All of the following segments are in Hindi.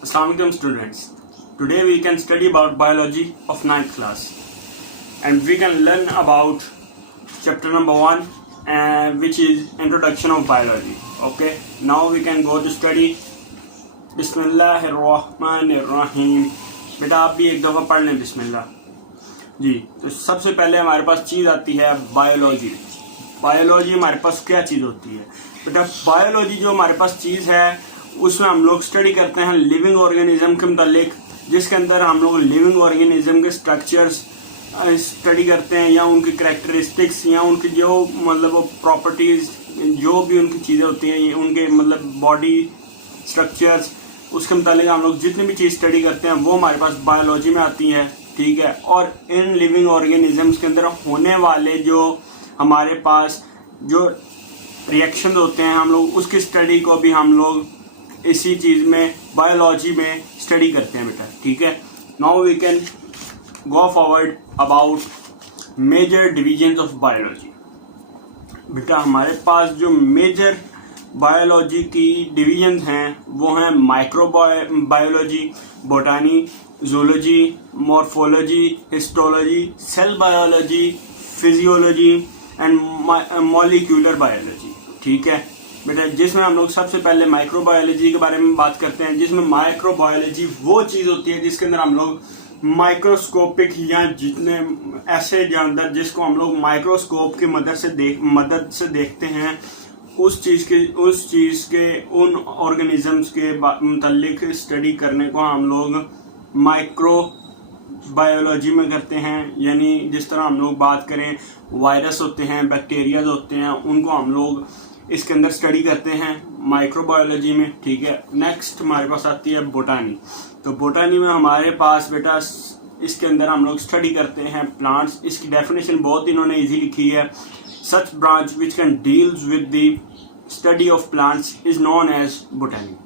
Assalamualaikum students. Today we can study about biology of 9th class and we can learn about chapter number 1 which is introduction of biology. Okay, now we can go to study. बिस्मिल्लाहिर्रहमानिर्रहीम. बेटा आप भी एक दफ़ा पढ़ लें बिस्मिल्लाह जी. तो सबसे पहले हमारे पास चीज़ आती है बायोलॉजी. बायोलॉजी हमारे पास क्या चीज़ होती है बेटा? बायोलॉजी जो हमारे पास चीज़ है उसमें हम लोग स्टडी करते हैं लिविंग ऑर्गेनिज्म के मुतालिक, जिसके अंदर हम लोग लिविंग ऑर्गेनिज्म के स्ट्रक्चर्स स्टडी करते हैं या उनकी करैक्टरिस्टिक्स या उनकी जो मतलब प्रॉपर्टीज़ जो भी उनकी चीज़ें होती हैं उनके मतलब बॉडी स्ट्रक्चर्स उसके मुतालिक हम लोग जितनी भी चीज़ स्टडी करते हैं वो हमारे पास बायोलॉजी में आती है. ठीक है. और इन लिविंग ऑर्गेनिजम्स के अंदर होने वाले जो हमारे पास जो रिएक्शन होते हैं हम लोग उसकी स्टडी को भी हम लोग इसी चीज़ में बायोलॉजी में स्टडी करते हैं बेटा. ठीक है. Now we can go forward about major divisions of biology. बेटा हमारे पास जो मेजर बायोलॉजी की डिवीजन्स हैं वो हैं microbiology, botany, zoology, morphology, histology, cell biology, physiology and molecular biology. ठीक है बेटा, जिसमें हम लोग सबसे पहले माइक्रोबायोलॉजी के बारे में बात करते हैं, जिसमें माइक्रोबायोलॉजी वो चीज़ होती है जिसके अंदर हम लोग माइक्रोस्कोपिक या जितने ऐसे जानवर जिसको हम लोग माइक्रोस्कोप की मदद से देखते हैं उस चीज़ के उन ऑर्गेनिजम्स के मुतालिक स्टडी करने को हम लोग माइक्रो बायोलॉजी में करते हैं. यानी जिस तरह हम लोग बात करें वायरस होते हैं, बैक्टीरियाज होते हैं, उनको हम लोग इसके अंदर स्टडी करते हैं माइक्रोबायोलॉजी में. ठीक है. नेक्स्ट हमारे पास आती है बोटानी. तो बोटानी में हमारे पास बेटा इसके अंदर हम लोग स्टडी करते हैं प्लांट्स. इसकी डेफिनेशन बहुत इन्होंने इजी लिखी है. Such branch which can deals with the study of plants is known as botany.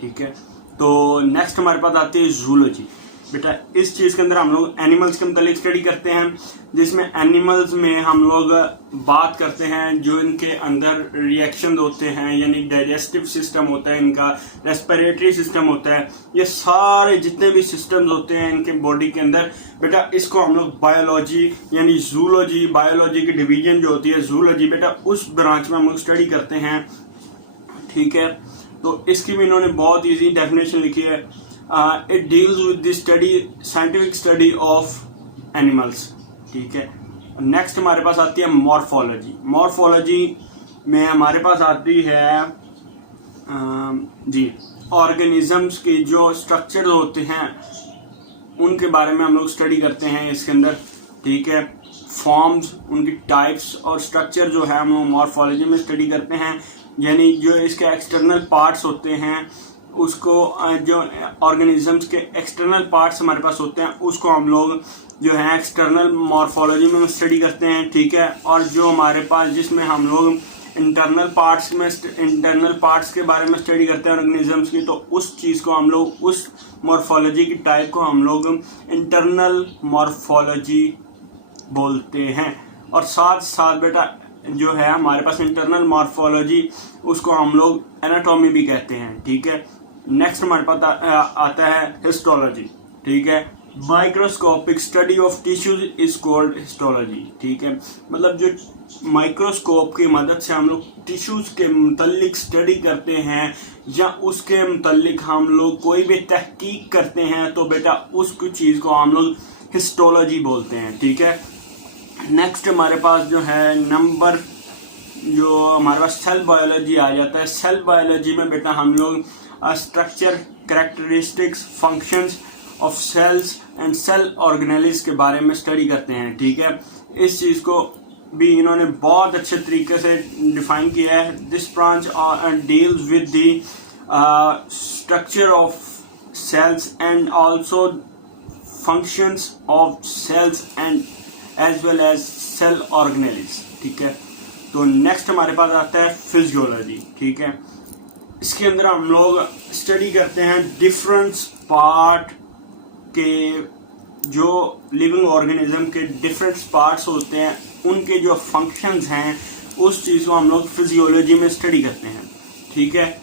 ठीक है. तो नेक्स्ट हमारे पास आती है जूलॉजी. बेटा इस चीज़ के अंदर हम लोग एनिमल्स के मुतालिक स्टडी करते हैं, जिसमें एनिमल्स में हम लोग बात करते हैं जो इनके अंदर रिएक्शन होते हैं, यानी डाइजेस्टिव सिस्टम होता है, इनका रेस्पिरेटरी सिस्टम होता है, ये सारे जितने भी सिस्टम्स होते हैं इनके बॉडी के अंदर बेटा इसको हम लोग बायोलॉजी यानी जूलॉजी, बायोलॉजी की डिवीजन जो होती है जूलॉजी बेटा उस ब्रांच में हम लोग स्टडी करते हैं. ठीक है. तो इसकी भी इन्होंने बहुत ईजी डेफिनेशन लिखी है. It deals with the scientific study of animals. ठीक है. नेक्स्ट हमारे पास आती है मॉर्फोलॉजी. मॉर्फोलॉजी में हमारे पास आती है जी ऑर्गेनिजम्स की जो स्ट्रक्चर होते हैं उनके बारे में हम लोग स्टडी करते हैं इसके अंदर. ठीक है. फॉर्म्स, उनकी टाइप्स और स्ट्रक्चर जो है हम लोग मॉर्फोलॉजी में स्टडी करते हैं. यानी जो इसके एक्सटर्नल पार्ट्स होते हैं उसको जो ऑर्गेनिजम्स के एक्सटर्नल पार्ट्स हमारे पास होते हैं उसको हम लोग जो है एक्सटर्नल मॉर्फोलॉजी में स्टडी करते हैं. ठीक है. और जो हमारे पास जिसमें हम लोग इंटरनल पार्ट्स के बारे में स्टडी करते हैं ऑर्गेनिजम्स की, तो उस चीज़ को हम लोग उस मॉर्फोलॉजी की टाइप को हम लोग इंटरनल मॉर्फोलॉजी बोलते हैं. और साथ साथ बेटा जो है हमारे पास इंटरनल मॉर्फोलॉजी उसको हम लोग एनाटॉमी भी कहते हैं. ठीक है. नेक्स्ट हमारे पास आता है हिस्टोलॉजी. ठीक है. Microscopic study of tissues is called histology. ठीक है. मतलब जो माइक्रोस्कोप की मदद से हम लोग टिश्यूज के मुतालिक स्टडी करते हैं या उसके मुतालिक हम लोग कोई भी तहकीक करते हैं तो बेटा उस चीज़ को हम लोग हिस्टोलॉजी बोलते हैं. ठीक है. नेक्स्ट हमारे पास जो है नंबर जो हमारे पास सेल बायोलॉजी आ जाता है. सेल बायोलॉजी में बेटा हम लोग structure, characteristics, functions of cells and cell organelles के बारे में स्टडी करते हैं. ठीक है. इस चीज़ को भी इन्होंने बहुत अच्छे तरीके से डिफाइन किया है. This branch deals with the structure of cells and also functions of cells and as well as cell organelles. ठीक है. तो नेक्स्ट हमारे पास आता है फिजियोलॉजी. ठीक है. इसके अंदर हम लोग स्टडी करते हैं डिफरेंट पार्ट के जो लिविंग ऑर्गेनिज्म के डिफरेंट पार्ट्स होते हैं उनके जो फंक्शंस हैं उस चीज़ को हम लोग फिजियोलॉजी में स्टडी करते हैं. ठीक है.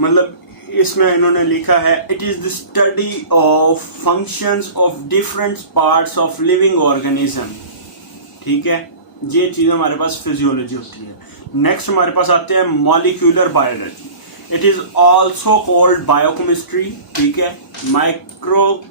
मतलब इसमें इन्होंने लिखा है it is the study of functions of different parts of living organism. ठीक है, ये चीज हमारे पास फिजियोलॉजी होती है। नेक्स्ट हमारे पास आते हैं molecular biology. It is also called biochemistry. ठीक है, माइक्रो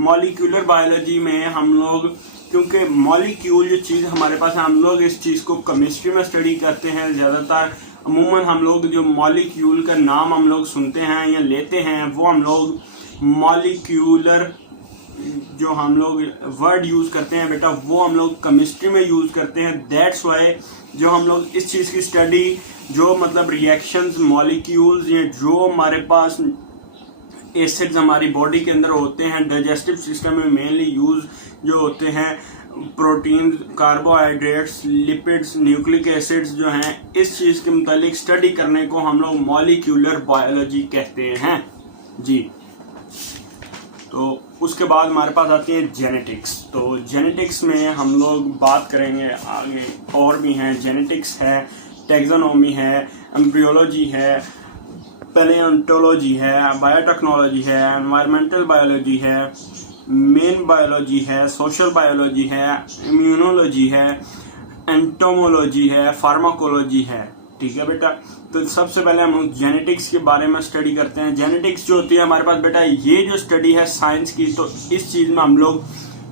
मॉलिक्यूलर बायोलॉजी में हम लोग, क्योंकि मॉलिक्यूल जो चीज हमारे पास है, हम लोग इस चीज को केमिस्ट्री में स्टडी करते हैं ज्यादातर। अमूमन हम लोग जो मॉलिक्यूल का नाम हम लोग सुनते हैं या लेते हैं वो हम लोग मॉलिक्यूलर जो हम लोग वर्ड यूज करते हैं बेटा वो हम लोग केमिस्ट्री में यूज करते हैं। दैट्स वाई जो हम लोग इस चीज की स्टडी जो मतलब रिएक्शंस मॉलिक्यूल्स या जो हमारे पास एसिड्स हमारी बॉडी के अंदर होते हैं, डाइजेस्टिव सिस्टम में मेनली यूज जो होते हैं protein, carbohydrates, lipids, nucleic acids जो हैं, इस चीज के मुतालिक स्टडी करने को हम लोग मॉलिक्यूलर बायोलॉजी कहते हैं जी। तो उसके बाद हमारे पास आती है जेनेटिक्स। तो जेनेटिक्स में हम लोग बात करेंगे आगे, और भी हैं। जेनेटिक्स है, टैक्सोनॉमी है, एम्ब्रियोलॉजी है, पैलियोंटोलॉजी है, बायोटेक्नोलॉजी है, एनवायरमेंटल बायोलॉजी है, मेन बायोलॉजी है, सोशल बायोलॉजी है, इम्यूनोलॉजी है, एंटोमोलॉजी है, फार्माकोलॉजी है। ठीक है बेटा, तो सबसे पहले हम जेनेटिक्स के बारे में स्टडी करते हैं। जेनेटिक्स जो होती है हमारे पास बेटा, ये जो स्टडी है साइंस की, तो इस चीज में हम लोग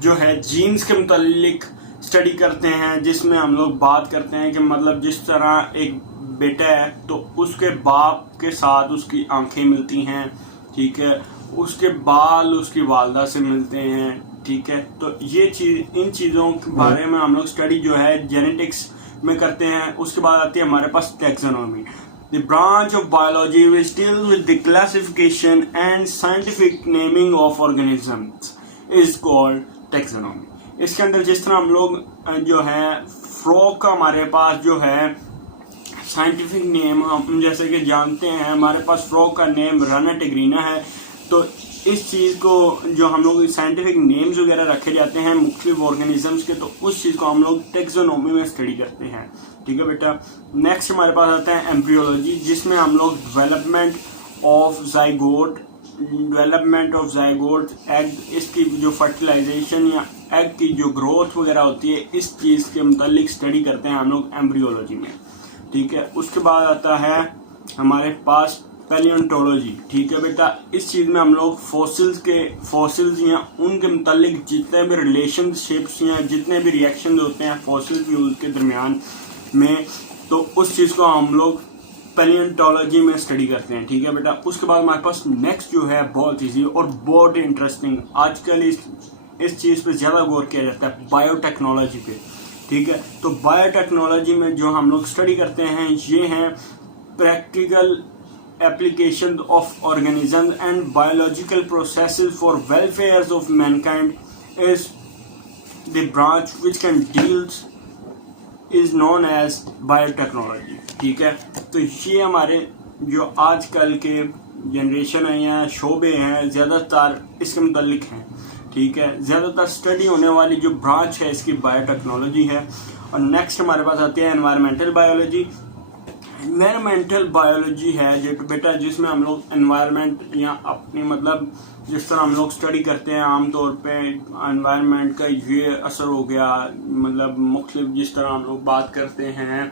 जो है जीन्स के मुतालिक स्टडी करते हैं, जिसमें हम लोग बात करते हैं कि मतलब जिस तरह एक बेटा है तो उसके बाप के साथ उसकी आंखें मिलती हैं। ठीक है, उसके बाल उसकी वालदा से मिलते हैं। ठीक है, तो ये चीज, इन चीजों के बारे में हम लोग स्टडी जो है जेनेटिक्स में करते हैं। उसके बाद आती है हमारे पास taxonomy. The branch of biology which deals with the classification and scientific naming of organisms is called taxonomy. इसके अंदर जिस तरह हम लोग जो है फ्रॉग का हमारे पास जो है साइंटिफिक नेम हम जैसे कि जानते हैं, हमारे पास फ्रॉग का नेम राना टिग्रीना है। तो इस चीज को जो हम लोग साइंटिफिक नेम्स वगैरह रखे जाते हैं मुख्तलिफ ऑर्गेनिजम्स के, तो उस चीज को हम लोग टैक्सोनॉमी में स्टडी करते हैं। ठीक है बेटा, नेक्स्ट हमारे पास आता है एम्ब्रियोलॉजी, जिसमें हम लोग डेवलपमेंट ऑफ जाइगोट एग, इसकी जो फर्टिलाइजेशन या एग की जो ग्रोथ वगैरह होती है, इस चीज के मुतालिक स्टडी करते हैं हम लोग एम्ब्रियोलॉजी में। ठीक है, उसके बाद आता है हमारे पास पैलियोंटोलॉजी। ठीक है बेटा, इस चीज में हम लोग फॉसिल्स या उनके मुतालिक जितने भी रिलेशनशिप्स या जितने भी रिएक्शन होते हैं फॉसिल फ्यूल के दरमियान में, तो उस चीज को हम लोग पैलियोंटोलॉजी में स्टडी करते हैं। ठीक है बेटा, उसके बाद हमारे पास नेक्स्ट जो है बहुत इजी और बहुत इंटरेस्टिंग, आजकल इस चीज पे ज्यादा गौर किया जाता है, बायोटेक्नोलॉजी पे। ठीक है, तो बायोटेक्नोलॉजी में जो हम लोग स्टडी करते हैं ये हैं practical application of organisms and biological processes for welfare of mankind is the branch which can deals is known as biotechnology। ठीक है, तो ये हमारे जो आजकल के जनरेशन है या शोबे हैं ज़्यादातर इसके मुतालिक हैं। ठीक है, ज़्यादातर स्टडी होने वाली जो ब्रांच है इसकी बायोटेक्नोलॉजी है। और नेक्स्ट हमारे पास आती है एनवायरमेंटल बायोलॉजी। एनवायरमेंटल बायोलॉजी है जो बेटा जिसमें हम लोग एनवायरनमेंट या अपनी मतलब जिस तरह हम लोग स्टडी करते हैं आमतौर पे एनवायरनमेंट का ये असर हो गया, मतलब मुख्तलिफ जिस तरह हम लोग बात करते हैं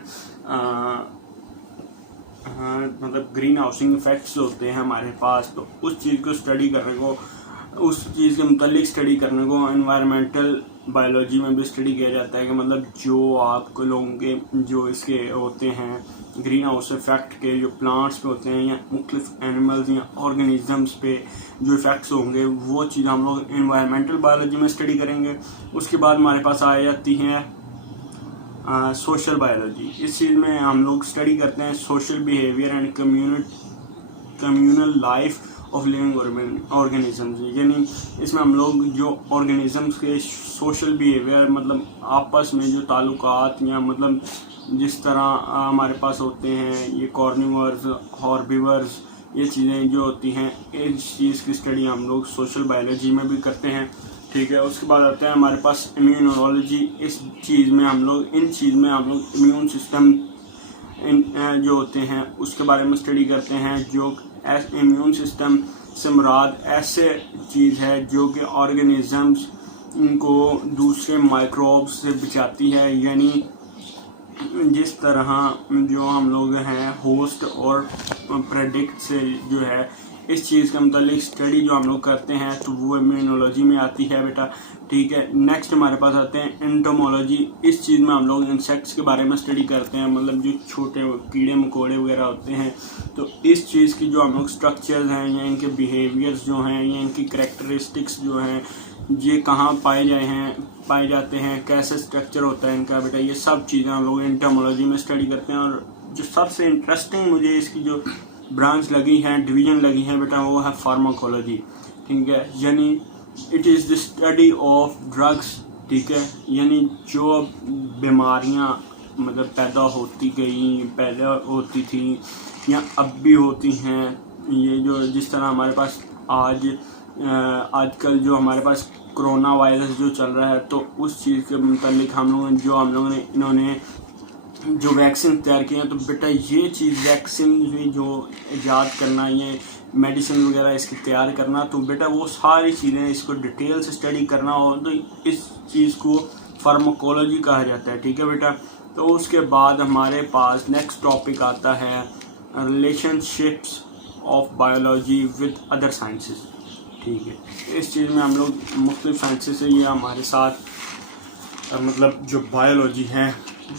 मतलब ग्रीन हाउसिंग इफेक्ट्स होते हैं हमारे पास, तो उस चीज़ को स्टडी करने को, उस चीज़ के मुतालिक स्टडी करने को एनवायरमेंटल बायोलॉजी में भी स्टडी किया जाता है कि मतलब जो आपको लोगों के जो इसके होते हैं ग्रीन हाउस इफेक्ट के जो प्लांट्स पे होते हैं या मुख्तलिफ एनिमल्स या ऑर्गेनिजम्स पे जो इफेक्ट्स होंगे वो चीज़ हम लोग एनवायरमेंटल बायोलॉजी में स्टडी करेंगे। उसके बाद हमारे पास आ जाती हैं सोशल बायोलॉजी। इस चीज़ में हम लोग स्टडी करते हैं social behaviour and communal life of living organisms, यानी इसमें हम लोग जो ऑर्गेनिजम्स के सोशल बिहेवियर मतलब आपस में जो ताल्लुकात या मतलब जिस तरह हमारे पास होते हैं ये कॉर्निवर्स, हॉर्बिवर्स, ये चीज़ें जो होती हैं इस चीज़ की स्टडी हम लोग सोशल बायोलॉजी में भी करते हैं। ठीक है, उसके बाद आता है हमारे पास इम्यूनोलॉजी। इस चीज़ में हम लोग इम्यून सिस्टम जो होते हैं उसके बारे में स्टडी करते हैं, जो इम्यून सिस्टम से मुराद ऐसे चीज़ है जो कि ऑर्गेनिजम्स को दूसरे माइक्रोब्स से बचाती है, यानी जिस तरह जो हम लोग हैं होस्ट और प्रेडिक्ट से जो है इस चीज़ के मतलब स्टडी जो हम लोग करते हैं तो वो इम्यूनोलॉजी में आती है बेटा, ठीक है। नेक्स्ट हमारे पास आते हैं एंटोमोलॉजी। इस चीज़ में हम लोग इंसेक्ट्स के बारे में स्टडी करते हैं, मतलब जो छोटे कीड़े मकोड़े वगैरह होते हैं, तो इस चीज़ की जो हम लोग स्ट्रक्चर्स हैं या इनके बिहेवियर्स जो हैं या इनकी करेक्टरिस्टिक्स जो हैं ये कहाँ पाए जाते हैं, कैसे स्ट्रक्चर होता है इनका बेटा, ये सब चीज़ें हम लोग एंटोमोलॉजी में स्टडी करते हैं। और जो सबसे इंटरेस्टिंग मुझे इसकी जो ब्रांच लगी है, डिवीज़न लगी है बेटा, वो है फार्माकोलॉजी, ठीक है। यानी it is the study of drugs, ठीक है। यानी जो बीमारियां मतलब पहले होती थी या अब भी होती हैं, ये जो जिस तरह हमारे पास आजकल जो हमारे पास कोरोना वायरस जो चल रहा है, तो उस चीज़ के मुतालिक हम लोगों ने इन्होंने जो वैक्सीन तैयार किए हैं, तो बेटा ये चीज़ वैक्सीन जो ईजाद करना, ये मेडिसिन वगैरह इसकी तैयार करना, तो बेटा वो सारी चीज़ें इसको डिटेल से स्टडी करना हो, तो इस चीज़ को फार्माकोलॉजी कहा जाता है, ठीक है बेटा। तो उसके बाद हमारे पास नेक्स्ट टॉपिक आता है relationships of biology with other sciences, ठीक है। इस चीज़ में हम लोग मुख्तलिफ साइंसेस से ये हमारे साथ मतलब जो बायोलॉजी है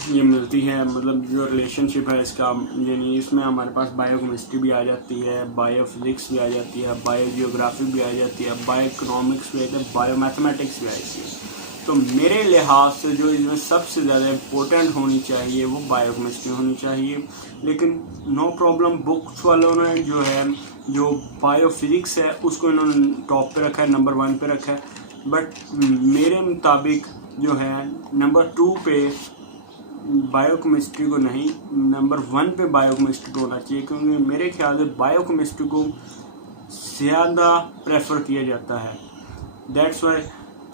ये मिलती है, मतलब जो रिलेशनशिप है इसका, यानी इसमें हमारे पास बायोकेमिस्ट्री भी आ जाती है, बायोफिजिक्स भी आ जाती है, बायोजियोग्राफी भी आ जाती है, बायोइकोनॉमिक्स भी आ जाती है, बायोमैथमेटिक्स भी आ जाती है। तो मेरे लिहाज से जो इसमें सबसे ज़्यादा इम्पोर्टेंट होनी चाहिए वो बायोकेमिस्ट्री होनी चाहिए, लेकिन नो प्रॉब्लम, बुक्स वालों ने जो बायोफिजिक्स है उसको इन्होंने टॉप पे रखा है, नंबर 1 पे रखा है, बट मेरे मुताबिक जो है नंबर 2 पे बायोकेमिस्ट्री को नहीं, नंबर 1 पे बायोकेमिस्ट्री को होना चाहिए, क्योंकि मेरे ख्याल से बायोकेमिस्ट्री को ज़्यादा प्रेफर किया जाता है। दैट्स वाई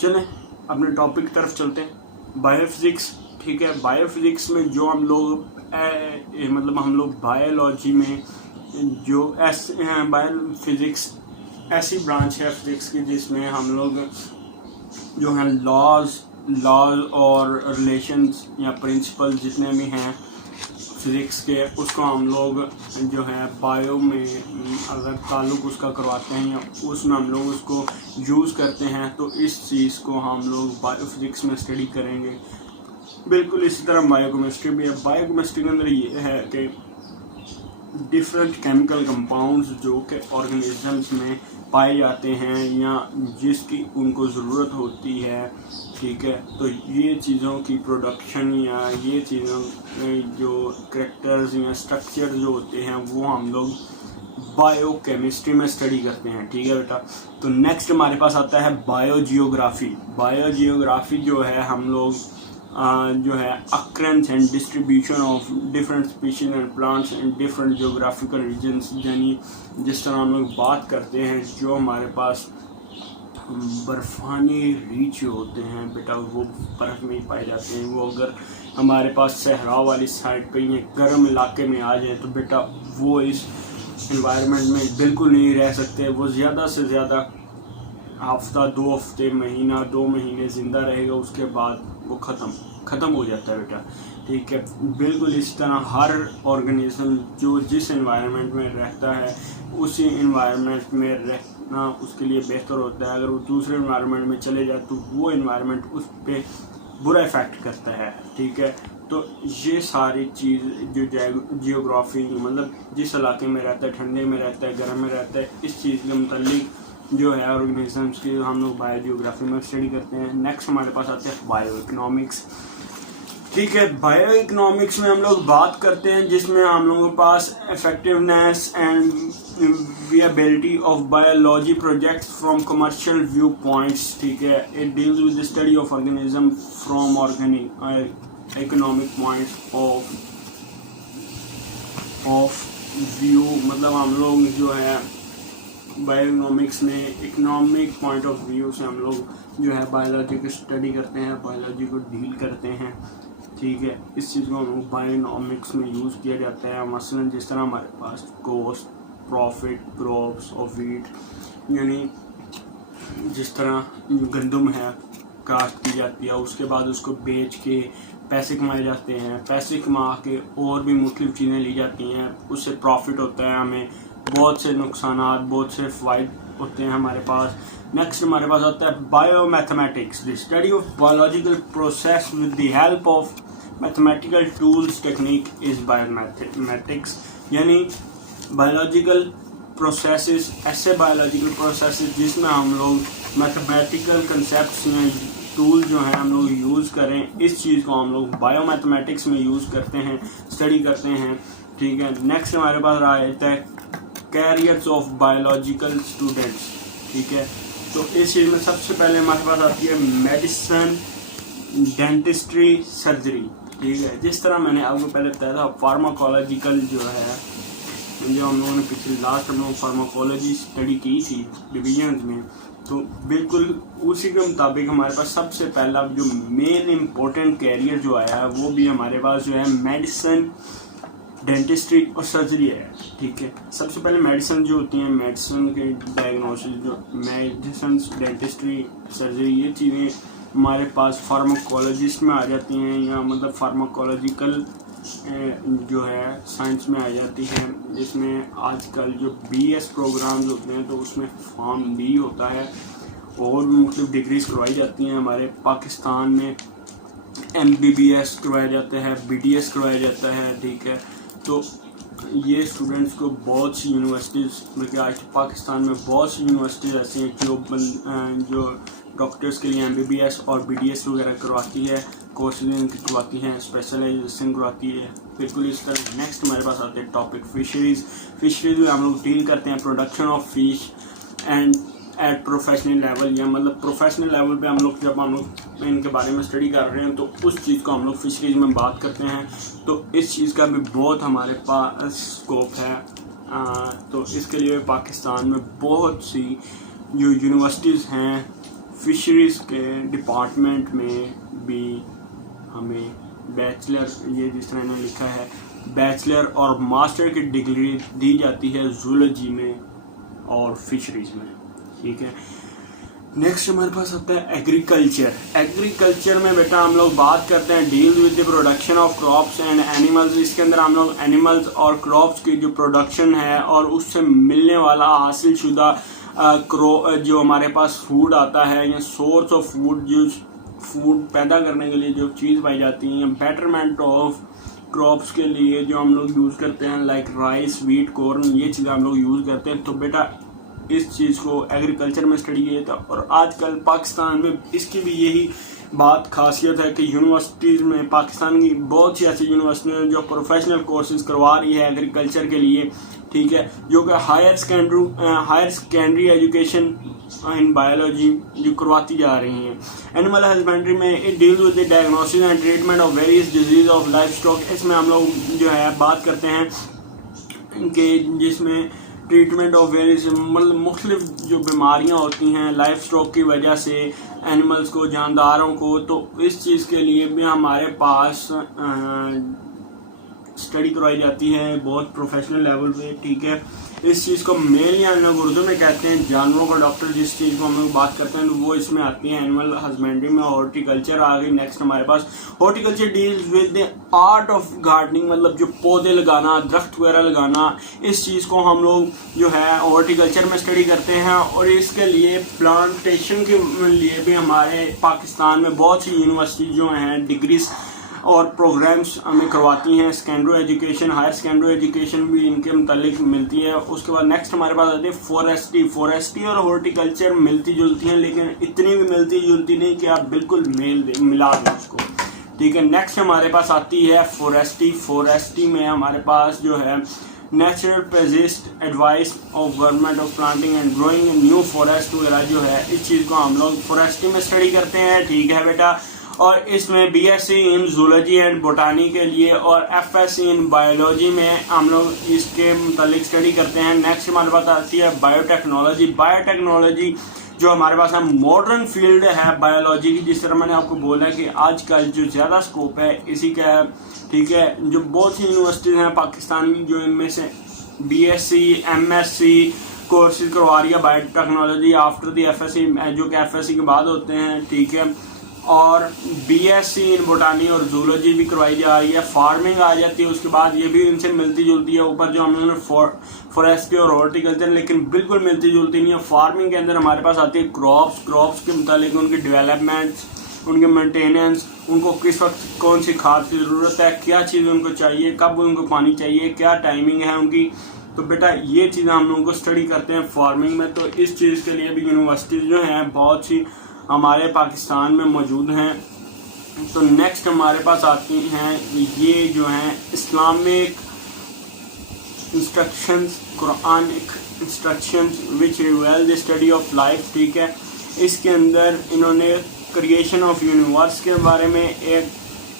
चलें अपने टॉपिक की तरफ चलते हैं, बायोफिज़िक्स, ठीक है। बायोफिज़िक्स में जो हम लोग बायोलॉजी में जो बायोफिज़िक्स ऐसी ब्रांच है फिज़िक्स की जिसमें हम लोग जो हैं लॉज और रिलेशंस या प्रिंसिपल जितने भी हैं फिज़िक्स के, उसको हम लोग जो है बायो में अगर ताल्लुक़ उसका करवाते हैं या उसमें हम लोग उसको यूज़ करते हैं, तो इस चीज़ को हम लोग बायोफिज़िक्स में स्टडी करेंगे। बिल्कुल इसी तरह बायोकेमिस्ट्री भी है। बायोकेमिस्ट्री के अंदर ये है कि डिफरेंट केमिकल कंपाउंड्स जो कि ऑर्गेनिजम्स में पाए जाते हैं या जिसकी उनको ज़रूरत होती है, ठीक है। तो ये चीज़ों की प्रोडक्शन या ये चीज़ों जो करैक्टर्स या स्ट्रक्चर जो होते हैं वो हम लोग बायोकेमिस्ट्री में स्टडी करते हैं, ठीक है बेटा। तो नेक्स्ट हमारे पास आता है बायोजियोग्राफी। बायोजियोग्राफी जो है हम लोग जो है occurrence and distribution of different species and plants in different geographical regions, यानी जिस तरह हम लोग बात करते हैं जो हमारे पास बर्फ़ानी रीच होते हैं बेटा, वो बर्फ़ में ही पाए जाते हैं। वो अगर हमारे पास सहरा वाली साइड पे या गर्म इलाके में आ जाए तो बेटा वो इस इन्वायरमेंट में बिल्कुल नहीं रह सकते। वो ज़्यादा से ज़्यादा हफ्ता 2 हफ्ते, महीना 2 महीने ज़िंदा रहेगा, उसके बाद वो ख़त्म हो जाता है बेटा, ठीक है। बिल्कुल इस तरह हर ऑर्गेनिज्म जो जिस एनवायरनमेंट में रहता है उसी एनवायरनमेंट में रहना उसके लिए बेहतर होता है। अगर वो दूसरे एनवायरनमेंट में चले जाए तो वो एनवायरनमेंट उस पर बुरा इफ़ेक्ट करता है, ठीक है। तो ये सारी चीज़ जो जियोग्राफी मतलब जिस इलाके में रहता है, ठंडे में रहता है, गर्म में रहता है, इस चीज़ के मुतालिक जो है ऑर्गेनिजम्स की हम लोग बायोजियोग्राफी में स्टडी करते हैं। नेक्स्ट हमारे पास आते हैं बायोइकोनॉमिक्स, ठीक है। बायोइकोनॉमिक्स में हम लोग बात करते हैं जिसमें हम लोगों के पास effectiveness and viability of biology projects from commercial view points, ठीक है। It deals with the study of organism from organic economic points of view, मतलब हम लोग जो है बायोइकोनॉमिक्स में इकोनॉमिक पॉइंट ऑफ व्यू से हम लोग जो है बायोलॉजी की स्टडी करते हैं, बायोलॉजी को डील करते हैं, ठीक है। इस चीज़ को हम लोग बायोइकोनॉमिक्स में यूज़ किया जाता है। मसलन जिस तरह हमारे पास cost, profit crops of wheat, यानी जिस तरह गंदम है काश्त की जाती है, उसके बाद उसको बेच के पैसे कमाए जाते हैं, पैसे कमा के और भी मुख्तलिफ चीज़ें ली जाती हैं, उससे प्रॉफिट होता है, हमें बहुत से नुकसानात, बहुत से फ़ायदे होते हैं हमारे पास। नेक्स्ट हमारे पास आता है biomathematics, the study of biological process with the help of mathematical tools technique is biomathematics, यानी बायोलॉजिकल प्रोसेसेस, ऐसे बायोलॉजिकल प्रोसेसेस जिसमें हम लोग मैथमेटिकल कंसेप्ट में टूल जो हैं हम लोग यूज़ करें, इस चीज़ को हम लोग बायोमैथमेटिक्स में यूज़ करते हैं, स्टडी करते हैं। ठीक है, नेक्स्ट हमारे पास आता है कैरियर्स ऑफ बायोलॉजिकल स्टूडेंट्स। ठीक है, तो इस चीज़ में सबसे पहले हमारे पास आती है मेडिसिन, डेंटिस्ट्री, सर्जरी। ठीक है, जिस तरह मैंने आपको पहले बताया था फार्माकोलॉजिकल जो है, जो हम लोगों ने पिछले लास्ट हम लोग फार्माकोलॉजी स्टडी की थी डिवीजन में, तो बिल्कुल उसी के मुताबिक हमारे पास सबसे पहला जो मेन इम्पोर्टेंट कैरियर जो आया है वो भी हमारे पास जो है मेडिसिन, डेंटिस्ट्री और सर्जरी है। ठीक है, सबसे पहले मेडिसिन जो होती हैं, मेडिसिन के डायग्नोसिस, जो मेडिसिन, डेंटिस्ट्री, सर्जरी, ये चीज़ें हमारे पास फार्माकोलॉजिस्ट में आ जाती हैं, या मतलब फार्माकोलॉजिकल जो है साइंस में आ जाती हैं, जिसमें आजकल जो BS प्रोग्राम्स होते हैं तो उसमें फॉर्म B होता है और भी मुख्तलिफ डिग्रीज करवाई जाती हैं। हमारे पाकिस्तान में MBBS करवाया जाता है, BDS करवाया जाता है। ठीक है, तो ये स्टूडेंट्स को बहुत सी यूनिवर्सिटीज़, बल्कि आज पाकिस्तान में बहुत सी यूनिवर्सिटीज़ ऐसी हैं जो डॉक्टर्स के लिए MBBS और BDS वगैरह करवाती है, कोर्सेज इनकी करवाती हैं, स्पेशलाइजेशन करवाती है। बिल्कुल इस तरह नेक्स्ट हमारे पास आते हैं टॉपिक फिशरीज में हम लोग डील करते हैं production of fish and at professional level, या मतलब प्रोफेशनल लेवल पे हम लोग जब हम लोग इनके बारे में स्टडी कर रहे हैं तो उस चीज़ को हम लोग फिशरीज में बात करते हैं। तो इस चीज़ का भी बहुत हमारे पास स्कोप है। तो इसके लिए पाकिस्तान में बहुत सी जो यूनिवर्सिटीज़ हैं, फिशरीज़ के डिपार्टमेंट में भी हमें बैचलर, ये जिस तरह इन्होंने लिखा है, बैचलर और मास्टर की डिग्री दी जाती है जूलॉजी में और फिशरीज में। ठीक है, नेक्स्ट हमारे पास आता है एग्रीकल्चर में बेटा हम लोग बात करते हैं deal with the production of crops and animals. इसके अंदर हम लोग एनिमल्स और क्रॉप्स की जो प्रोडक्शन है और उससे मिलने वाला हासिल शुदा जो हमारे पास फूड आता है, या सोर्स ऑफ फूड, जो फूड पैदा करने के लिए जो चीज़ पाई जाती है, बेटरमेंट ऑफ क्रॉप्स के लिए जो हम लोग यूज़ करते हैं, लाइक राइस, वीट, कॉर्न, ये चीज़ें हम लोग यूज़ करते हैं। तो बेटा इस चीज़ को एग्रीकल्चर में स्टडी किया था, और आजकल पाकिस्तान में इसकी भी यही बात खासियत है कि यूनिवर्सिटीज़ में पाकिस्तान की बहुत सी ऐसी यूनिवर्सिटियाँ जो प्रोफेशनल कोर्सेज करवा रही है एग्रीकल्चर के लिए। ठीक है, जो कि higher secondary education in biology जो करवाती जा रही हैं। एनिमल हस्बेंड्री में it deal with the diagnosis and treatment of various disease of livestock. इसमें हम लोग जो है बात करते हैं कि जिसमें ट्रीटमेंट ऑफ वेरियस, मतलब मुख्तलिफ जो बीमारियां होती हैं लाइफ स्टॉक की वजह से एनिमल्स को, जानदारों को, तो इस चीज़ के लिए भी हमारे पास स्टडी करवाई जाती है बहुत प्रोफेशनल लेवल पे। ठीक है, इस चीज़ को मेल या लोग उर्दू में कहते हैं जानवरों का डॉक्टर, जिस चीज़ को हम लोग बात करते हैं तो वो इसमें आती है एनिमल हस्बेंड्री में। हॉर्टिकल्चर आ गई नेक्स्ट हमारे पास। Horticulture deals with the art of gardening, मतलब जो पौधे लगाना, दरख्त वगैरह लगाना, इस चीज़ को हम लोग जो है हॉर्टिकल्चर में स्टडी करते हैं। और इसके लिए प्लांटेशन के लिए भी हमारे पाकिस्तान में बहुत सी यूनिवर्सिटी जो हैं डिग्रीज और प्रोग्राम्स हमें करवाती हैं। Secondary education, higher secondary education भी इनके मुतालिक मिलती है। उसके बाद नेक्स्ट हमारे पास आती है फॉरेस्ट्री और हॉर्टिकल्चर मिलती जुलती हैं, लेकिन इतनी भी मिलती जुलती नहीं कि आप बिल्कुल मिला दें उसको। ठीक है, नेक्स्ट हमारे पास आती है फॉरेस्ट्री में हमारे पास जो है नेचुरल पेजिस्ट advice of government of planting and growing new forest वगैरह जो है, इस चीज़ को हम लोग फॉरेस्ट्री में स्टडी करते हैं। ठीक है बेटा, और इसमें BSc इन जूलॉजी एंड बोटानी के लिए और FSc इन बायोलॉजी में हम लोग इसके मुतालिक स्टडी करते हैं। नेक्स्ट हमारे पास आती है बायोटेक्नोलॉजी जो हमारे पास है मॉडर्न फील्ड है बायोलॉजी की। जिस तरह मैंने आपको बोला कि आजकल जो ज़्यादा स्कोप है इसी का है। ठीक है, जो बहुत सी यूनिवर्सिटीज़ हैं पाकिस्तान की, जो इनमें से BSc MSc कोर्सेज करवा रही है बायोटेक्नोलॉजी आफ्टर दी FSc, जो कि FSc के बाद होते हैं, ठीक है। और BSc इन बोटानी और जूलॉजी भी करवाई जा रही है। फार्मिंग आ जाती है उसके बाद, ये भी इनसे मिलती जुलती है। ऊपर जो हम लोगों ने फॉरेस्ट्री और हॉर्टिकल्चर, लेकिन बिल्कुल मिलती जुलती नहीं है। फार्मिंग के अंदर हमारे पास आती है क्रॉप्स के मुतालिक उनकी डेवलपमेंट, उनके मेंटेनेंस, उनको किस वक्त कौन सी खाद की ज़रूरत है, क्या चीज़ उनको चाहिए, कब उनको पानी चाहिए, क्या टाइमिंग है उनकी। तो बेटा ये चीज़ें हम लोगों को स्टडी करते हैं फार्मिंग में। तो इस चीज़ के लिए भी यूनिवर्सिटीज़ जो हैं बहुत सी हमारे पाकिस्तान में मौजूद हैं। तो नेक्स्ट हमारे पास आती हैं ये जो हैं Islamic instructions, Quranic instructions which रिवेल the study of life, ठीक है। इसके अंदर इन्होंने क्रिएशन ऑफ यूनिवर्स के बारे में एक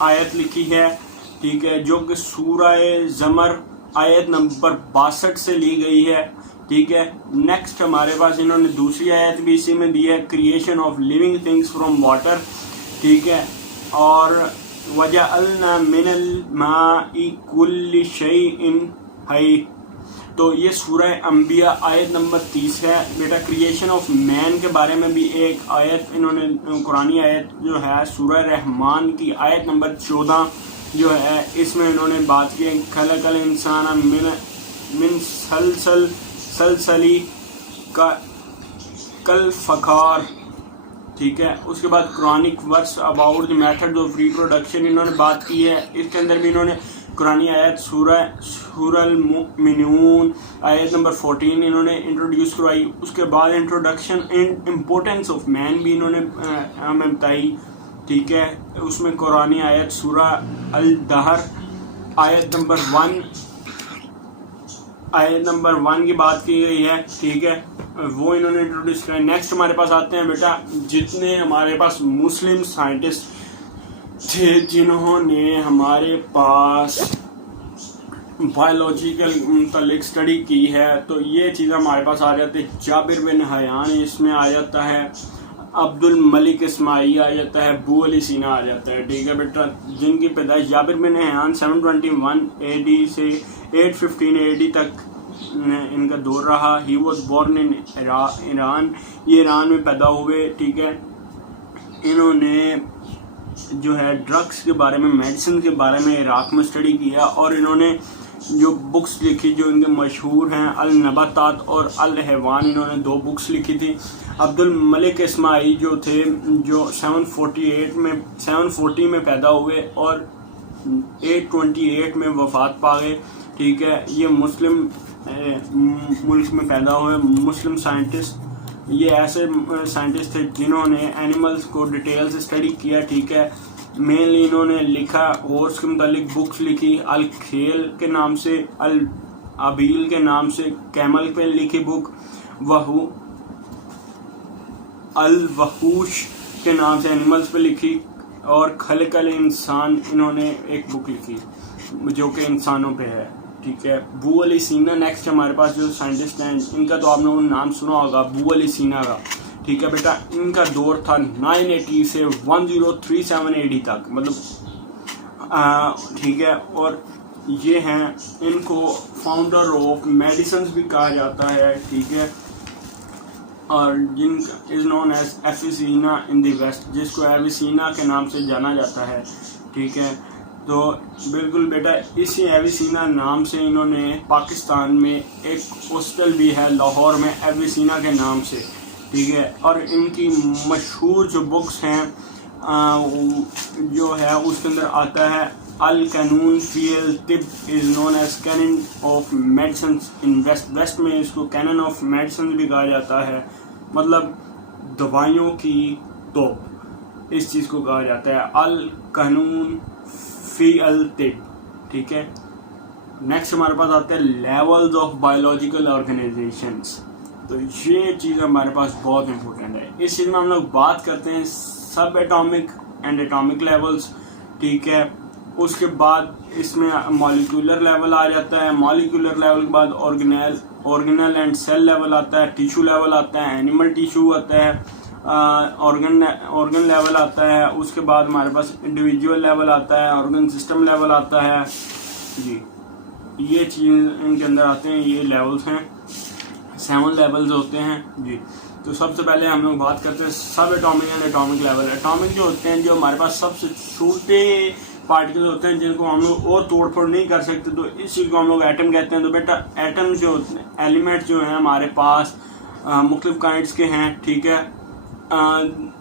आयत लिखी है, ठीक है, जो कि सूरह ज़मर आयत नंबर 62 से ली गई है, ठीक है। नेक्स्ट हमारे पास इन्होंने दूसरी आयत भी इसी में दी है, creation of living things from water, ठीक है। और वजअलना मिनल माई कुल्लि शैइन हई, तो ये सूरह अंबिया आयत नंबर 30 है बेटा। क्रिएशन ऑफ मैन के बारे में भी एक आयत इन्होंने, कुरानी आयत जो है सूरह रहमान की आयत नंबर 14 जो है, इसमें इन्होंने बात की खलकल इंसान मिन सलसली का कल फखार, ठीक है। उसके बाद Quranic verse about the method of reproduction इन्होंने बात की है। इसके अंदर भी इन्होंने कुरानी आयत सूरह मुमिनून आयत नंबर 14 इन्होंने इंट्रोड्यूस करवाई। उसके बाद introduction and importance of man भी इन्होंने हमें बताई, ठीक है। उसमें कुरानी आयत सूरह अल दहर आयत नंबर 1 की बात की गई है, ठीक है, वो इन्होंने इंट्रोड्यूस किया। नेक्स्ट हमारे पास आते हैं बेटा, जितने हमारे पास मुस्लिम साइंटिस्ट थे जिन्होंने हमारे पास बायोलॉजिकल मुतालिक स्टडी की है, तो ये चीज़ हमारे पास आ जाती है। जाबिर बिन हयान इसमें आ जाता है, अब्दुल मलिक इस्माइल आ जाता है, अबू अली सीना आ जाता है, ठीक है बेटा, जिनकी पैदाइश जाबिर बिन हयान 721 AD से 815 AD तक इनका दौर रहा। He was born in Iran, ये ईरान में पैदा हुए, ठीक है। इन्होंने जो है ड्रग्स के बारे में, मेडिसिन के बारे में इराक में स्टडी किया, और इन्होंने जो बुक्स लिखी जो इनके मशहूर हैं, अल नबातात और अल हैवान, इन्होंने 2 बुक्स लिखी थी। अब्दुल मलिक इस्माइल जो थे, जो 740 में पैदा हुए और 828 में वफात पा गए, ठीक है। ये मुस्लिम मुल्क में पैदा हुए मुस्लिम साइंटिस्ट। ये ऐसे साइंटिस्ट थे जिन्होंने एनिमल्स को डिटेल से स्टडी किया, ठीक है। मेनली इन्होंने लिखा हॉर्स के मुतालिक बुक्स लिखी, अल खेल के नाम से, अल अबील के नाम से कैमल पे लिखी बुक, अल वहूश के नाम से एनिमल्स पे लिखी, और खलकल इंसान इन्होंने एक बुक लिखी जो कि इंसानों पे है, ठीक है। अबू अली सीना नेक्स्ट हमारे पास जो साइंटिस्ट हैं, इनका तो आपने नाम सुना होगा, अबू अली सीना का, ठीक है बेटा। इनका दौर था 980 से 1037 AD तक, मतलब ठीक है। और ये हैं, इनको फाउंडर ऑफ मेडिसिन भी कहा जाता है, ठीक है। और जिनका is known as Avicenna in the west, जिसको एविसीना के नाम से जाना जाता है, ठीक है। तो बिल्कुल बेटा, इसी एविसीना नाम से इन्होंने पाकिस्तान में एक हॉस्टल भी है लाहौर में एविसीना के नाम से, ठीक है। और इनकी मशहूर जो बुक्स हैं जो है उसके अंदर आता है अल कानून फील तिब is known as canon of medicine in west में इसको कैनन ऑफ मेडिसिन भी कहा जाता है, मतलब दवाइयों की तोप, इस चीज़ को कहा जाता है अल कानून फी अल तिब, ठीक है। नेक्स्ट हमारे पास आते हैं लेवल्स ऑफ बायोलॉजिकल ऑर्गेनाइजेशंस। तो ये चीज़ हमारे पास बहुत इंपॉर्टेंट है। इस चीज़ में हम लोग बात करते हैं सब एटॉमिक एंड एटॉमिक लेवल्स, ठीक है। उसके बाद इसमें मॉलिक्यूलर लेवल आ जाता है, मॉलिक्यूलर लेवल के बाद ऑर्गेनल एंड सेल लेवल आता है, टिश्यू लेवल आता है, एनिमल टिश्यू आता है, ऑर्गन लेवल आता है। उसके बाद हमारे पास इंडिविजुअल लेवल आता है, ऑर्गन सिस्टम लेवल आता है जी। ये चीज़ इनके अंदर आते हैं, ये लेवल्स हैं, 7 लेवल्स होते हैं जी। तो सबसे पहले हम लोग बात करते हैं सब atomic and atomic level. Atomic जो होते हैं, जो हमारे पास सबसे छोटे पार्टिकल होते हैं जिनको हम लोग और तोड़ फोड़ नहीं कर सकते, तो इस चीज़ को हम लोग एटम कहते हैं। तो बेटा एटम जो होते हैं, एलिमेंट जो हैं हमारे पास मुख्तलिफ काइंड्स के हैं, ठीक है।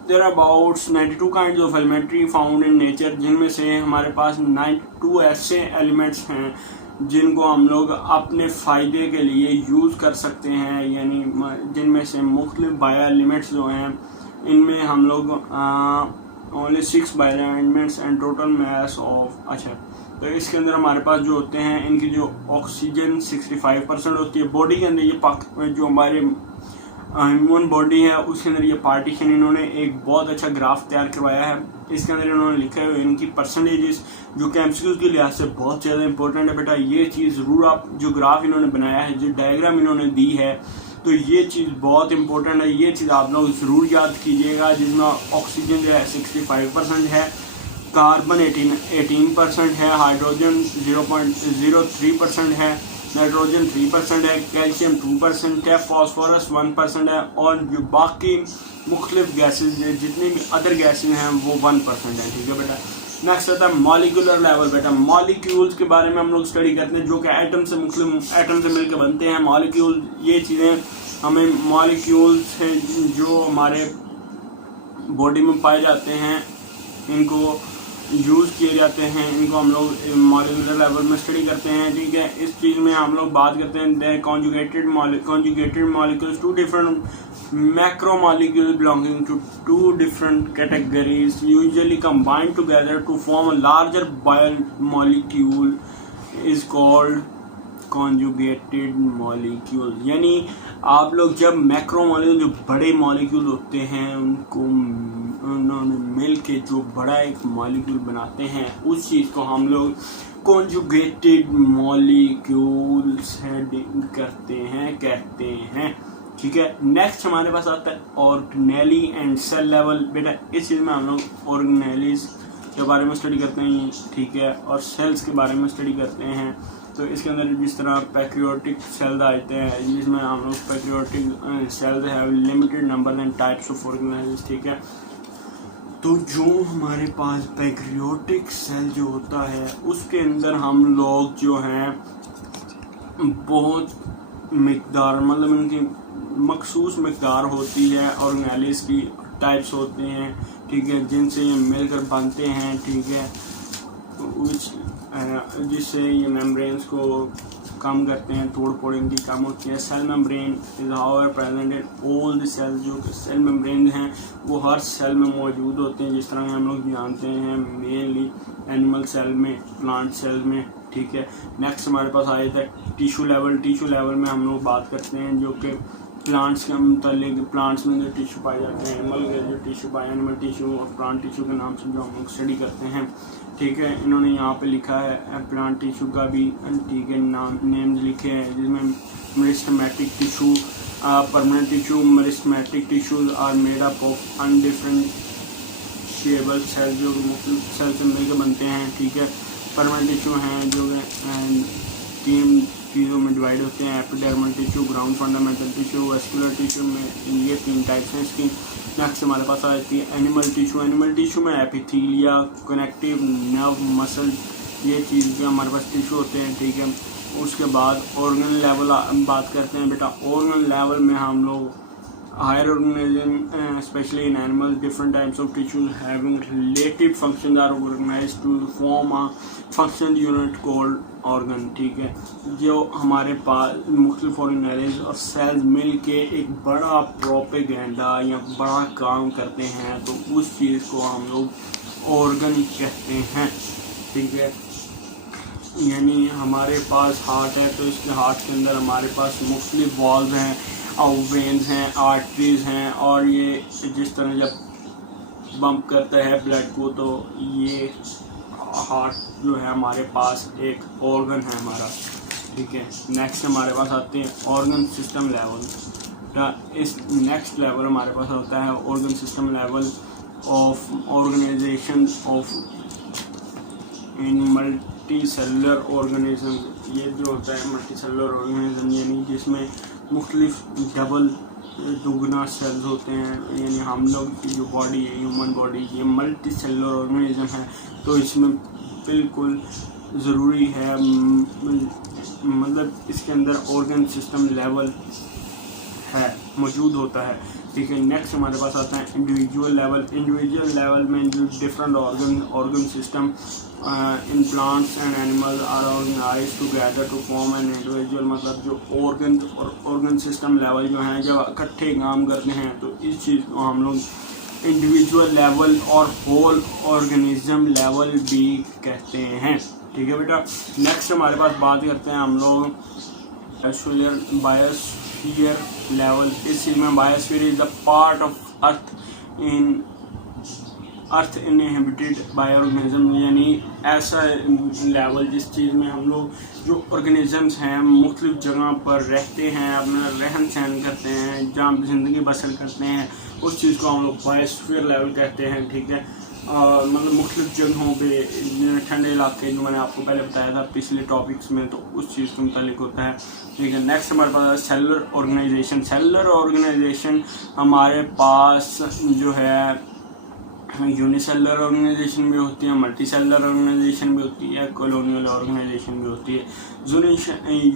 There are about 92 kinds of elementary found in nature, जिनमें से हमारे पास 92 ऐसे एलिमेंट्स हैं जिनको हम लोग अपने फ़ायदे के लिए यूज़ कर सकते हैं, यानी जिनमें से मुख्तलिफ बायो एलिमेंट्स जो हैं इनमें हम लोग only 6 bio elements and total mass of. अच्छा, तो इसके अंदर हमारे पास जो होते हैं, इनकी जो ऑक्सीजन 65% होती है। बॉडी के अंदर ये जो हमारे ह्यूमन बॉडी है उसके अंदर ये पार्टीशन इन्होंने एक बहुत अच्छा ग्राफ तैयार करवाया है। इसके अंदर इन्होंने लिखा है इनकी परसेंटेजेस, जो कि एमसीक्यूज के लिहाज से बहुत ज़्यादा इंपॉर्टेंट है बेटा। ये चीज़ ज़रूर आप, जो ग्राफ इन्होंने बनाया है, जो डायग्राम इन्होंने दी है, तो ये चीज़ बहुत इंपॉर्टेंट है। ये चीज़ आप लोग ज़रूर याद कीजिएगा, जिसमें ऑक्सीजन जो है 65% है, कार्बन 18% है, हाइड्रोजन 0.03% है, नाइट्रोजन 3% है, कैल्शियम 2% है, फास्फोरस 1% है, और जो बाकी मुख्तलिफ गैसेज जितनी भी अदर गैसेज हैं वो 1% है, ठीक है बेटा। नेक्स्ट आता है मॉलिक्यूलर लेवल। बेटा मॉलिक्यूल्स के बारे में हम लोग स्टडी करते हैं, जो कि एटम से मिलकर बनते हैं। मॉलिक्यूल, ये चीज़ें हमें मॉलिक्यूल्स हैं जो हमारे बॉडी में पाए जाते हैं, इनको यूज़ किए जाते हैं, इनको हम लोग मॉलिक्यूलर लेवल में स्टडी करते हैं, ठीक है। इस चीज़ में हम लोग बात करते हैं the conjugated molecules, 2 different macro molecules belonging to 2 different categories usually combined together to form a larger biomolecule is called conjugated molecule. यानी आप लोग जब मैक्रो मॉलिक्यूल, जो बड़े मॉलिक्यूल होते हैं, उन्होंने मिल के जो बड़ा एक मॉलिक्यूल बनाते हैं, उस चीज़ को हम लोग कॉन्जुगेटेड मॉलिक्यूल्स कहते हैं, ठीक है। नेक्स्ट हमारे पास आता है ऑर्गेनेली एंड सेल लेवल। बेटा इस चीज़ में हम लोग ऑर्गेनेलीज के बारे में स्टडी करते हैं, ठीक है, और सेल्स के बारे में स्टडी करते हैं। तो इसके अंदर जिस तरह पैक्रियोटिक सेल्स आते हैं, जिसमें हम लोग prokaryotic cells have limited number and types of organelles, ठीक है। तो जो हमारे पास पैक्रियोटिक सेल जो होता है, उसके अंदर हम लोग जो हैं बहुत मिकदार, मतलब उनकी मखसूस मिकदार होती है, ऑर्गेनेल्स की टाइप्स होते हैं, ठीक है, जिनसे ये मिलकर बनते हैं, ठीक है, जिससे ये मेम्ब्रेन्स को कम करते हैं, तोड़ फोड़ इनकी कम होती है। Cell membrane is however present in all the cells. जो सेल मेम्ब्रेन हैं वो हर सेल में मौजूद होते हैं, जिस तरह हम लोग जानते हैं, मेनली एनिमल सेल में, प्लांट सेल में, ठीक है। नेक्स्ट हमारे पास आ जाता है टिश्यू लेवल। टिश्यू लेवल में हम लोग बात करते हैं जो कि प्लांट्स के मतलब प्लांट्स में जो टिश्यू पाए जाते हैं, एनिमल के जो टिश्यू पाए, एनिमल टिश्यू और प्लांट टिश्यू के नाम से जो हम लोग स्टडी करते हैं, ठीक है। इन्होंने यहाँ पे लिखा है प्लांट टिश्यू का भी, ठीक है, नेम्स लिखे हैं, जिसमें meristematic tissue, permanent tissue, meristematic tissues are made up of undifferentiable cell, जो मुख्तलिफ सेल से मिलकर बनते हैं, ठीक है। परमानेंट टिश्यू हैं जो 3 चीज़ों में डिवाइड होते हैं, epidermal tissue, ground fundamental tissue, vascular tissue में, ये 3 टाइप्स हैं इसकी। नेक्स्ट हमारे पास आ जाती है एनिमल टिश्यू। एनिमल टिश्यू में एपिथेलिया, कनेक्टिव नर्व, मसल, ये चीज़ के हमारे पास टिश्यू होते हैं, ठीक है। उसके बाद ऑर्गन लेवल बात करते हैं। बेटा ऑर्गन लेवल में हम लोग higher organism specially in animals, different types of tissues having relative functions are organised to form a functional unit called organ, ठीक है। जो हमारे पास मुख्तलिफ ऑर्गेनेल्स और सेल्स मिल के एक बड़ा प्रोपेगेंडा या बड़ा काम करते हैं, तो उस चीज़ को हम लोग ऑर्गन कहते हैं, ठीक है। यानी हमारे पास हार्ट है, तो इसके हार्ट के अंदर हमारे पास मुख्तलिफ वॉल्व हैं और वेन्स हैं, आर्टरीज हैं, और ये जिस तरह जब बम्प करता है ब्लड को, तो ये हार्ट जो है हमारे पास एक ऑर्गन है हमारा, ठीक है। नेक्स्ट हमारे पास आते हैं ऑर्गन सिस्टम लेवल। इस नेक्स्ट लेवल हमारे पास होता है organ system level of organisation of in multi cellular organism. ये जो होता है मल्टी सेलुलर ऑर्गेनिज्म, यानी जिसमें मुख्तलिफ डबल दुगना सेल्स होते हैं, यानी हम लोग की जो बॉडी है, ह्यूमन बॉडी, ये मल्टी सेलुलर ऑर्गेनिज्म है। तो इसमें बिल्कुल ज़रूरी है, मतलब इसके अंदर ऑर्गन सिस्टम लेवल है, मौजूद होता है। ठीक है, नेक्स्ट हमारे पास आता है इंडिविजुअल लेवल। इंडिविजुअल लेवल में जो different organ system in plants and animals are organised together to form an individual, मतलब जो ऑर्गन सिस्टम लेवल जो हैं जब इकट्ठे काम करते हैं तो इस चीज़ को हम लोग इंडिविजुअल लेवल और होल ऑर्गेनिज्म लेवल भी कहते हैं। ठीक है बेटा, नेक्स्ट हमारे पास बात करते हैं हम लोग बायोस्फीयर लेवल। इस चीज़ में biosphere is the part of earth inhabited bye organism, यानी ऐसा लेवल जिस चीज़ में हम लोग जो ऑर्गेनिजम्स हैं मुख्तलिफ जगह पर रहते हैं, अपना रहन सहन करते हैं, जहाँ ज़िंदगी बसर करते हैं, उस चीज़ को हम लोग बायोस्फीयर लेवल कहते हैं। ठीक है, मतलब मुख्तलिफ जगहों पे ठंडे इलाके जो मैंने आपको पहले बताया था पिछले टॉपिक्स में, तो उस चीज़ के मुतालिक होता है। ठीक है, नेक्स्ट हमारे पास सेलुलर ऑर्गेनाइजेशन। सेलुलर ऑर्गेनाइजेशन हमारे पास जो है यूनिसेलुलर ऑर्गेनाइजेशन भी होती है, मल्टी सेलुलर ऑर्गेनाइजेशन भी होती है, कॉलोनियल ऑर्गेनाइजेशन भी होती है।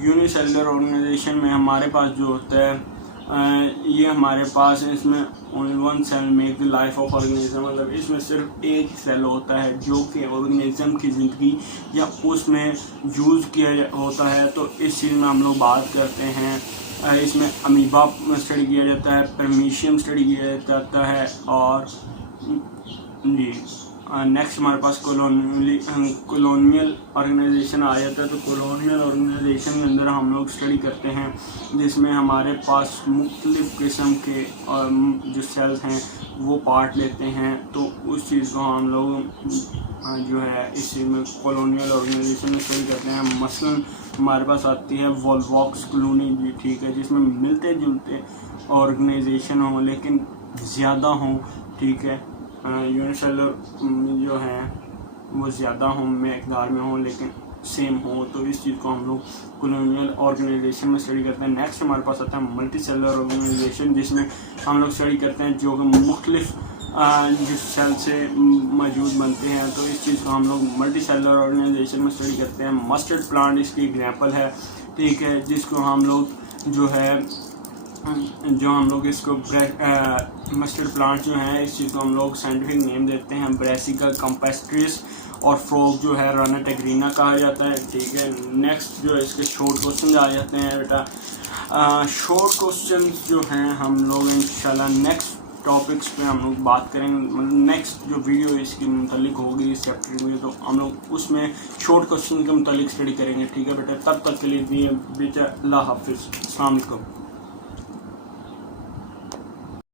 यूनिसेलुलर ऑर्गेनाइजेशन में हमारे पास जो होता है ये हमारे पास इसमें only one cell make the life of organism, मतलब इसमें सिर्फ एक सेल होता है जो कि ऑर्गेनिज्म की ज़िंदगी या उसमें यूज़ किया होता है। तो इस चीज़ में हम लोग बात करते हैं, इसमें अमीबा स्टडी किया जाता है, परमीशियम स्टडी किया जाता है, और जी नेक्स्ट हमारे पास कॉलोनियल ऑर्गेनाइजेशन आ जाता है। तो कॉलोनियल ऑर्गेनाइजेशन के अंदर हम लोग स्टडी करते हैं जिसमें हमारे पास मुख्तलिफ़ किस्म के जो सेल्स हैं वो पार्ट लेते हैं। तो उस चीज़ को हम लोग जो है इस चीज़ में कॉलोनियल ऑर्गेनाइजेशन में स्टडी करते हैं। मसलन हमारे पास आती है वोल्वॉक्स कॉलोनी भी, ठीक है, जिसमें मिलते जुलते ऑर्गेनाइजेशन हों लेकिन ज़्यादा हों। ठीक है, यूनिसेलुलर जो है वो ज़्यादा हों, मकदार में हों लेकिन सेम हो, तो इस चीज़ को हम लोग कॉलोनियल ऑर्गेनाइजेशन में स्टडी करते हैं। नेक्स्ट हमारे पास आता है मल्टी सेलुलर ऑर्गेनाइजेशन, जिसमें हम लोग स्टडी करते हैं जो कि मुख्तलिफ जिस सेल से मौजूद बनते हैं। तो इस चीज़ को हम लोग मल्टी सेलुलर ऑर्गेनाइजेशन में स्टडी करते हैं। मस्टर्ड प्लांट इसकी एग्जाम्पल है। ठीक है, जिसको हम लोग जो हम लोग इसको मस्टर्ड प्लांट जो है इस चीज़ को हम लोग साइंटिफिक नेम देते हैं ब्रासिका कैम्पेस्ट्रिस, और फ्रॉग जो है राना टेग्रीना कहा जाता है। ठीक है, नेक्स्ट जो है इसके शॉर्ट क्वेश्चन आ जाते हैं बेटा। शॉर्ट क्वेश्चन जो हैं हम लोग इंशाल्लाह नेक्स्ट टॉपिक्स पे हम लोग बात करेंगे, मतलब नेक्स्ट जो वीडियो इसके मुतालिक होगी इस चैप्टर में, तो हम लोग उसमें शॉर्ट क्वेश्चन के मुतालिक स्टडी करेंगे। ठीक है बेटा, तब तक के लिए बेटा अल्लाह हाफिज़, अस्सलाम वालेकुम।